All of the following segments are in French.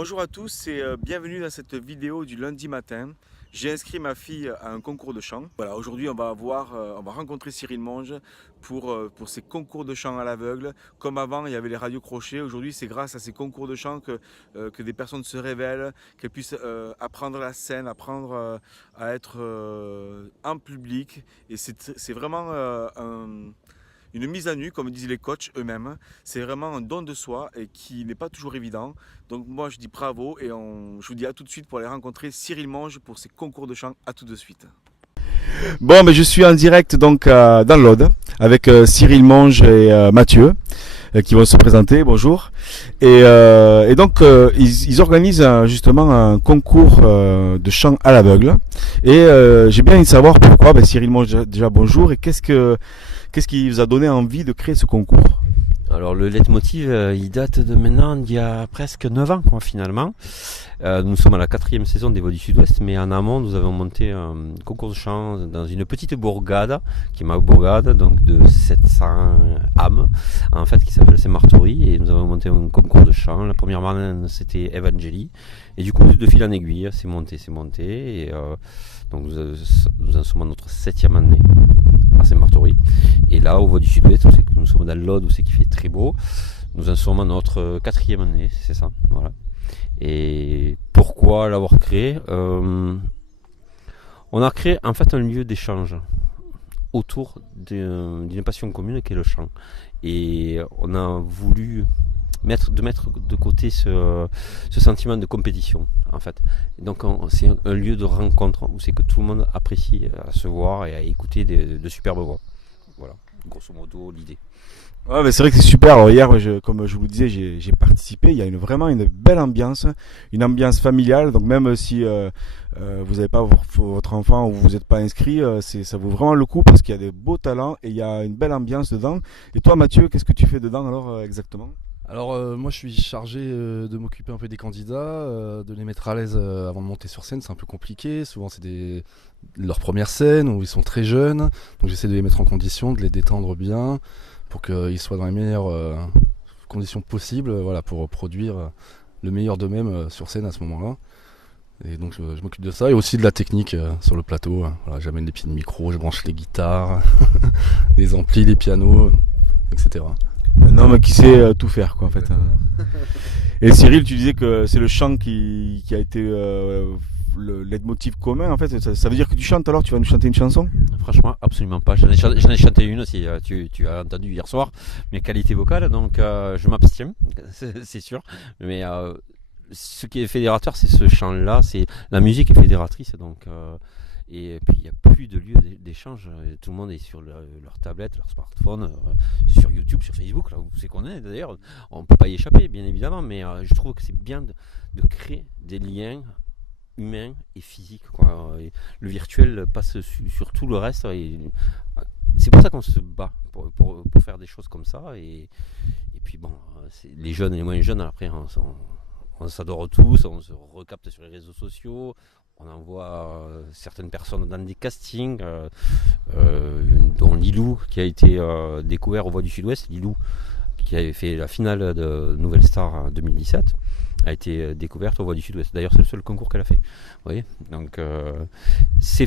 Bonjour à tous et bienvenue dans cette vidéo du lundi matin. J'ai inscrit ma fille à un concours de chant. Voilà, aujourd'hui on va rencontrer Cyril Monge pour ces concours de chant à l'aveugle. Comme avant, il y avait les radios crochets. Aujourd'hui, c'est grâce à ces concours de chant que des personnes se révèlent, qu'elles puissent apprendre la scène, apprendre à être en public. Et c'est vraiment une mise à nu, comme disent les coachs eux-mêmes. C'est vraiment un don de soi et qui n'est pas toujours évident. Donc moi je dis bravo et je vous dis à tout de suite pour aller rencontrer Cyril Monge pour ses concours de chant. À tout de suite. Bon, mais je suis en direct donc dans l'Aude avec Cyril Monge et Mathieu qui vont se présenter. Bonjour. Et donc ils organisent justement un concours de chant à l'aveugle. Et j'ai bien envie de savoir pourquoi. Cyril Monge, déjà bonjour. Et qu'est-ce qui vous a donné envie de créer ce concours? Alors le leitmotiv, il date de maintenant d'il y a presque 9 ans finalement. Nous sommes à la 4e saison des Voix du Sud-Ouest, mais en amont nous avons monté un concours de chant dans une petite bourgade, qui est ma bourgade, donc de 700 âmes, en fait, qui s'appelle Saint-Martory, et nous avons monté un concours de chant. La première marraine c'était Evangélie, et du coup de fil en aiguille, c'est monté, et donc nous en sommes à notre 7e année à Saint-Martory. Et là, au Voix du Sud-Ouest, c'est que nous sommes dans l'Aude où c'est qui fait très beau. Nous en sommes à notre 4e année, c'est ça. Voilà. Et pourquoi l'avoir créé On a créé en fait un lieu d'échange autour d'une passion commune qui est le chant. Et on a voulu mettre de côté ce sentiment de compétition en fait. Donc c'est un lieu de rencontre où c'est que tout le monde apprécie à se voir et à écouter de superbes voix. Voilà, grosso modo l'idée. Ouais, mais c'est vrai que c'est super. Alors hier, comme je vous le disais, j'ai participé. Il y a vraiment une belle ambiance, une ambiance familiale. Donc même si vous n'avez pas votre enfant ou vous n'êtes pas inscrit, ça vaut vraiment le coup parce qu'il y a des beaux talents et il y a une belle ambiance dedans. Et toi, Mathieu, qu'est-ce que tu fais dedans alors exactement? Alors moi je suis chargé de m'occuper un peu des candidats, de les mettre à l'aise avant de monter sur scène. C'est un peu compliqué, souvent c'est leur première scène où ils sont très jeunes, donc j'essaie de les mettre en condition, de les détendre bien pour qu'ils soient dans les meilleures conditions possibles, voilà, pour produire le meilleur d'eux-mêmes sur scène à ce moment-là. Et donc je m'occupe de ça et aussi de la technique sur le plateau. Voilà, j'amène les pieds de micro, je branche les guitares, les amplis, les pianos, etc. Un homme qui sait tout faire, quoi, en fait. Et Cyril, tu disais que c'est le chant qui a été le leitmotiv commun, en fait. Ça veut dire que tu chantes alors? Tu vas nous chanter une chanson? Franchement, absolument pas. J'en ai chanté une aussi, tu as entendu hier soir, mes qualités vocales, donc je m'abstiens, c'est sûr. Mais ce qui est fédérateur, c'est ce chant-là, c'est la musique est fédératrice, donc. Et puis il n'y a plus de lieu d'échange, tout le monde est sur leur tablette, leur smartphone, sur YouTube, sur Facebook, là où c'est qu'on est d'ailleurs, on ne peut pas y échapper bien évidemment, mais je trouve que c'est bien de créer des liens humains et physiques, quoi. Et le virtuel passe sur tout le reste, et c'est pour ça qu'on se bat pour faire des choses comme ça, et puis bon, les jeunes et les moins jeunes, après on s'adore tous, on se recapte sur les réseaux sociaux. On envoie certaines personnes dans des castings, dont Lilou, qui a été découvert aux Voix du Sud-Ouest. Lilou, qui avait fait la finale de Nouvelle Star en 2017, a été découverte aux Voix du Sud-Ouest. D'ailleurs, c'est le seul concours qu'elle a fait. Vous voyez, donc c'est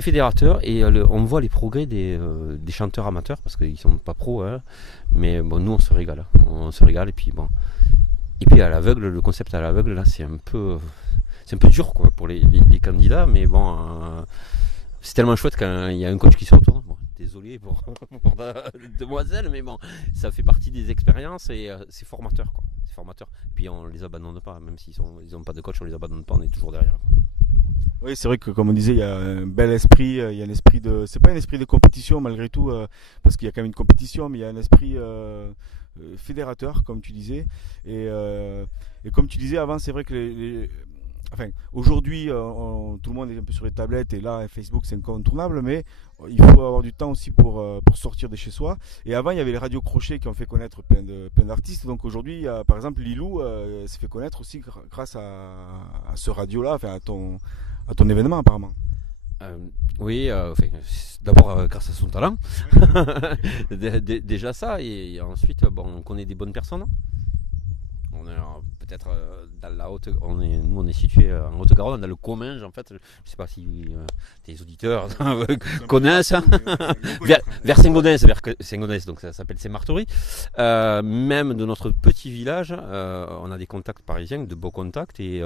fédérateur et on voit les progrès des chanteurs amateurs parce qu'ils sont pas pros, hein, mais bon, nous on se régale. Et puis bon. Et puis à l'aveugle, le concept à l'aveugle, là, c'est un peu dur, quoi, pour les candidats, mais bon, c'est tellement chouette quand il y a un coach qui se retourne. Bon, désolé pour la demoiselle, mais bon, ça fait partie des expériences et c'est formateur, quoi. C'est formateur. Et puis on les abandonne pas, même s'ils n'ont pas de coach, on les abandonne pas, on est toujours derrière. Oui, c'est vrai que comme on disait, il y a un bel esprit, il y a un esprit de... C'est pas un esprit de compétition malgré tout, parce qu'il y a quand même une compétition, mais il y a un esprit fédérateur, comme tu disais. Et comme tu disais avant, c'est vrai que enfin, aujourd'hui, tout le monde est un peu sur les tablettes et là, Facebook, c'est incontournable, mais il faut avoir du temps aussi pour sortir de chez soi. Et avant, il y avait les radios crochets qui ont fait connaître plein d'artistes. Donc aujourd'hui, par exemple, Lilou s'est fait connaître aussi grâce à ce radio-là, enfin, à ton événement apparemment. Oui, d'abord grâce à son talent, déjà ça, et ensuite bon, on connaît des bonnes personnes. on est peut-être dans la haute, nous on est situé en Haute-Garonne, dans le Comminges en fait. Je sais pas si tes auditeurs connaissent. Hein. Vers Saint-Gaudens, donc ça s'appelle Saint-Martory. Même de notre petit village, on a des contacts parisiens, de beaux contacts, et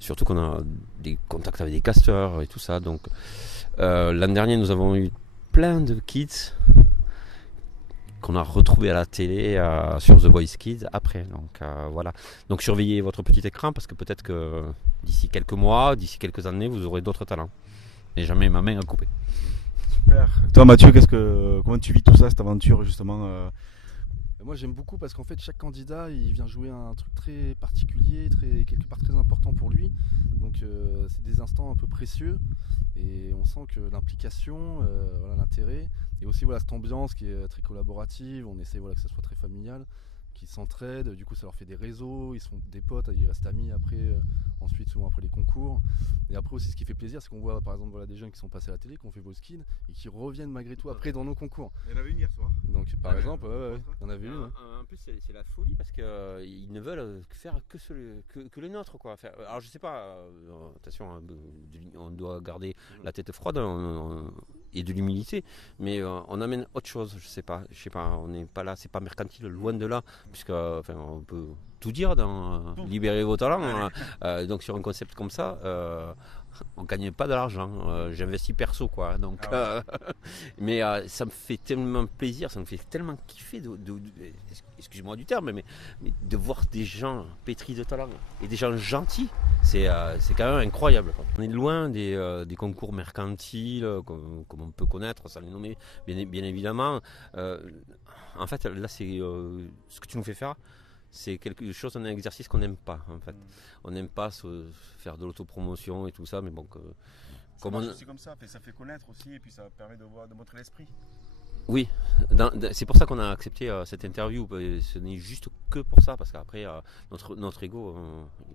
surtout qu'on a des contacts avec des casteurs et tout ça. Donc l'an dernier, nous avons eu plein de kids qu'on a retrouvé à la télé sur The Voice Kids après. Donc voilà. Donc surveillez votre petit écran parce que peut-être que d'ici quelques mois, d'ici quelques années, vous aurez d'autres talents. Et jamais ma main à couper. Super. Toi Mathieu, comment tu vis tout ça, cette aventure justement Moi j'aime beaucoup parce qu'en fait chaque candidat il vient jouer un truc très particulier, quelque part très important pour lui. Donc c'est des instants un peu précieux et on sent que l'implication, l'intérêt et aussi cette ambiance qui est très collaborative, on essaie que ça soit très familial, qu'ils s'entraident, du coup ça leur fait des réseaux, ils sont des potes, ils restent amis après, ensuite souvent après les concours. Et après aussi ce qui fait plaisir c'est qu'on voit par exemple des jeunes qui sont passés à la télé, qui ont fait vos skins et qui reviennent malgré tout après dans nos concours. Il y en avait une hier soir. Donc par exemple, il y en avait une. En plus c'est la folie parce qu'ils ne veulent faire que le nôtre quoi. Alors je sais pas, attention, on doit garder la tête froide et de l'humilité, mais on amène autre chose, je sais pas, on n'est pas là, c'est pas mercantile, loin de là, puisque on peut tout dire dans libérer vos talents. Donc sur un concept comme ça, on gagne pas de l'argent. J'investis perso quoi. Donc, mais ça me fait tellement plaisir, ça me fait tellement kiffer excusez-moi du terme, mais de voir des gens pétris de talent et des gens gentils, c'est quand même incroyable. Quoi. On est loin des concours mercantiles comme on peut connaître, sans les nommer, bien évidemment. En fait, là, c'est ce que tu nous fais faire. C'est quelque chose, un exercice qu'on n'aime pas en fait. On n'aime pas faire de l'autopromotion et tout ça, mais bon. C'est comme ça, ça fait connaître aussi et puis ça permet de montrer l'esprit. Oui, c'est pour ça qu'on a accepté cette interview. Ce n'est juste que pour ça, parce qu'après notre ego,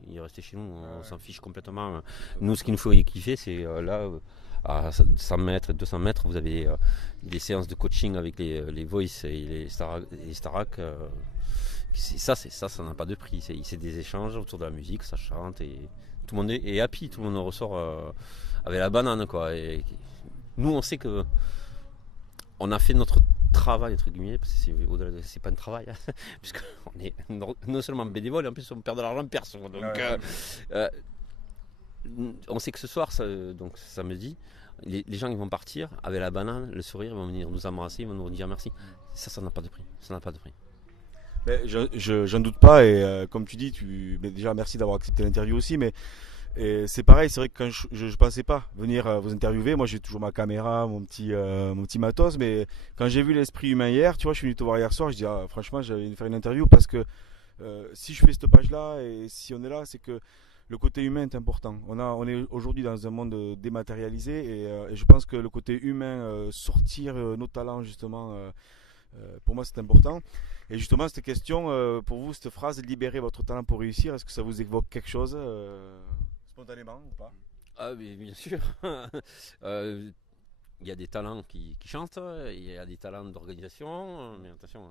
il est resté chez nous, on s'en fiche complètement. Nous, ce qu'il nous faut kiffer, c'est là. À 100 mètres, 200 mètres, vous avez des séances de coaching avec les Voice et les Starac. Ça n'a pas de prix. C'est des échanges autour de la musique, ça chante et tout le monde est happy, tout le monde ressort avec la banane quoi. Et nous, on sait que on a fait notre travail entre guillemets, parce que c'est pas un travail, hein, puisqu'on est non seulement bénévole, et en plus on perd de l'argent perso. Donc on sait que ce soir, donc samedi, les gens ils vont partir avec la banane, le sourire, ils vont venir nous embrasser, ils vont nous dire merci. Ça n'a pas de prix. Ça n'a pas de prix. Mais j'en doute pas et comme tu dis, mais déjà merci d'avoir accepté l'interview aussi, mais c'est pareil, c'est vrai que quand je pensais pas venir vous interviewer, moi j'ai toujours ma caméra, mon petit matos, mais quand j'ai vu l'esprit humain hier, tu vois, je suis venu te voir hier soir, je dis franchement j'allais faire une interview parce que si je fais cette page là et si on est là, c'est que le côté humain est important. On est aujourd'hui dans un monde dématérialisé et je pense que le côté humain, sortir nos talents justement, pour moi c'est important. Et justement cette question, pour vous cette phrase, libérer votre talent pour réussir, est-ce que ça vous évoque quelque chose spontanément ou pas? Ah oui, bien sûr. Il y a des talents qui chantent, il y a des talents d'organisation, mais attention,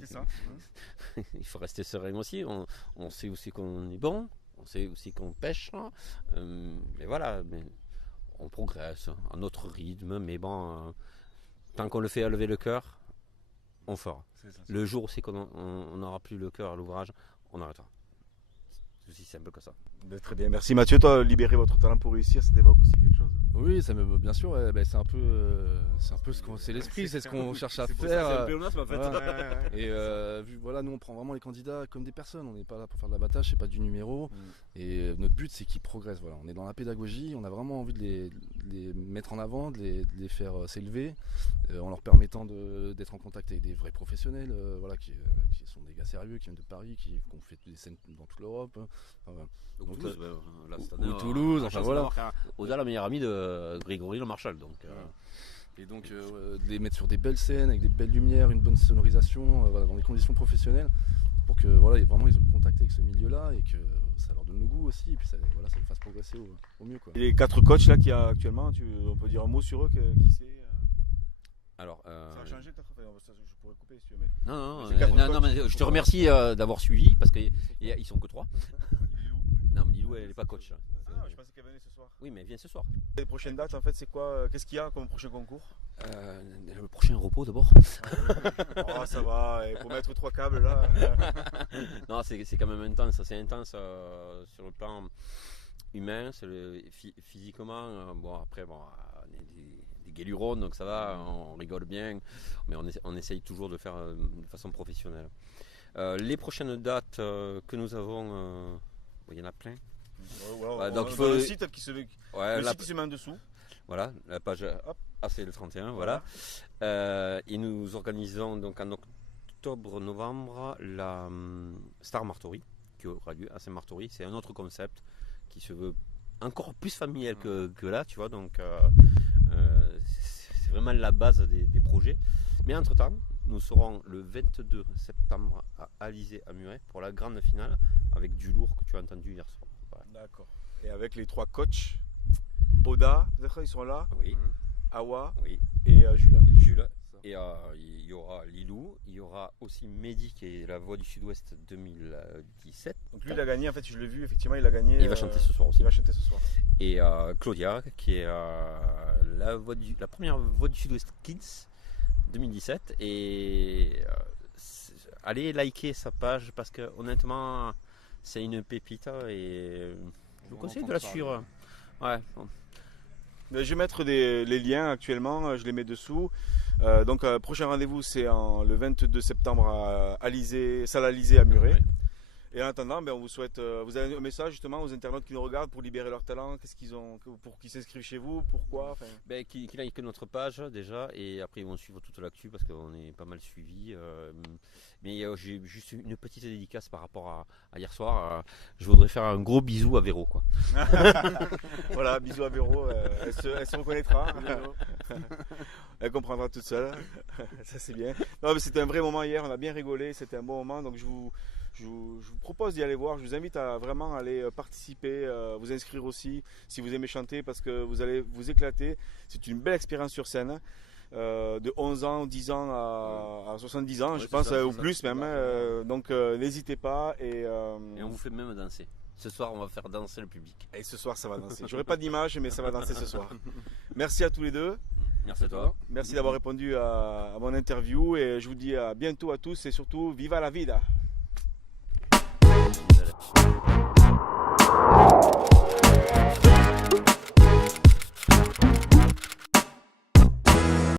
c'est ça. Il faut rester serein aussi. On sait aussi qu'on est bon, on sait aussi qu'on pêche, mais voilà, on progresse à notre rythme, mais bon, tant qu'on le fait à lever le cœur, on fera. Le jour où on n'aura plus le cœur à l'ouvrage, on arrêtera. C'est aussi simple que ça. Très bien, merci Mathieu. Toi, libérer votre talent pour réussir, ça t'évoque aussi quelque chose? Oui, bien sûr, c'est un peu c'est l'esprit, c'est ce qu'on cherche à faire. C'est un pléonasme en fait. Voilà. Et nous on prend vraiment les candidats comme des personnes, on n'est pas là pour faire de l'abattage, c'est pas du numéro. Et notre but c'est qu'ils progressent. Voilà, on est dans la pédagogie, on a vraiment envie de les mettre en avant, de les faire s'élever, en leur permettant d'être en contact avec des vrais professionnels, qui sont des gars sérieux, qui viennent de Paris, qui ont fait des scènes dans toute l'Europe. Ou Toulouse, enfin voilà. Oda, la meilleure amie de Grégory Le Marchal. Donc, Et donc de les mettre sur des belles scènes, avec des belles lumières, une bonne sonorisation, dans des conditions professionnelles, pour que vraiment ils ont le contact avec ce milieu-là et que ça leur donne le goût aussi, et puis ça les fasse progresser au mieux. Quoi. Et les 4 coachs là qu'il y a actuellement, on peut dire un mot sur eux, qui c'est Alors, Ça a changé peut-être, enfin, je pourrais couper si tu veux. Mais... non, C'est quatre coachs. mais je te remercie d'avoir suivi parce qu'ils sont que 3. Non, mais Lilou, elle n'est pas coach. Ah, je pensais qu'elle venait ce soir. Oui, mais elle vient ce soir. Les prochaines dates, en fait, c'est quoi? Qu'est-ce qu'il y a comme prochain concours? Le prochain repos d'abord. Oh, ça va, et pour mettre 3 câbles là. Non, c'est quand même intense. C'est intense sur le plan humain, physiquement. Bon, après, bon, on est des guélurons, donc ça va, on rigole bien, mais on essaye toujours de faire de façon professionnelle. Les prochaines dates que nous avons, il y en a plein. Donc il faut le site qui se met en dessous. Voilà, la page hop, c'est le 31, voilà. Et nous organisons donc en octobre-novembre la Star Martory qui aura lieu à Saint-Martory. C'est un autre concept qui se veut encore plus familial que là, tu vois. Donc c'est vraiment la base des projets. Mais entre-temps, nous serons le 22 septembre à Alizé à Muret pour la grande finale avec du lourd que tu as entendu hier soir. Voilà. D'accord. Et avec les 3 coachs, Oda, peut-être ils sont là, Oui. Awa Oui. et Jules. Et il y aura Lilou, il y aura aussi Mehdi qui est la voix du Sud-Ouest 2017. Donc lui il a gagné, en fait je l'ai vu, effectivement il a gagné. Il va chanter ce soir aussi. Il va chanter ce soir. Et Claudia qui est la première voix du Sud-Ouest Kids 2017. Et allez liker sa page parce que honnêtement c'est une pépite et je vous conseille de la suivre. Ouais. Bon. Je vais mettre les liens actuellement, je les mets dessous. Donc prochain rendez-vous c'est le 22 septembre à salle Alizé à Muret. Et en attendant, on vous souhaite, vous avez un message justement aux internautes qui nous regardent pour libérer leur talent, qu'est-ce qu'ils ont, pour qu'ils s'inscrivent chez vous, pourquoi Qu'ils likent notre page déjà et après ils vont suivre toute l'actu parce qu'on est pas mal suivi. Mais j'ai juste une petite dédicace par rapport à hier soir. Je voudrais faire un gros bisou à Véro, quoi. Voilà, bisous à Véro, elle se reconnaîtra. Elle comprendra toute seule. Ça c'est bien. Non, mais c'était un vrai moment hier, on a bien rigolé, c'était un bon moment. Donc je vous propose d'y aller voir. Je vous invite à vraiment aller participer, vous inscrire aussi si vous aimez chanter parce que vous allez vous éclater. C'est une belle expérience sur scène. De 11 ans, 10 ans à 70 ans, je pense, ou plus même. Donc n'hésitez pas. Et on vous fait même danser. Ce soir, on va faire danser le public. Et ce soir, ça va danser. J'aurai pas d'image, mais ça va danser ce soir. Merci à tous les deux. Merci à toi. Merci d'avoir répondu à mon interview. Et je vous dis à bientôt à tous et surtout, viva la vida!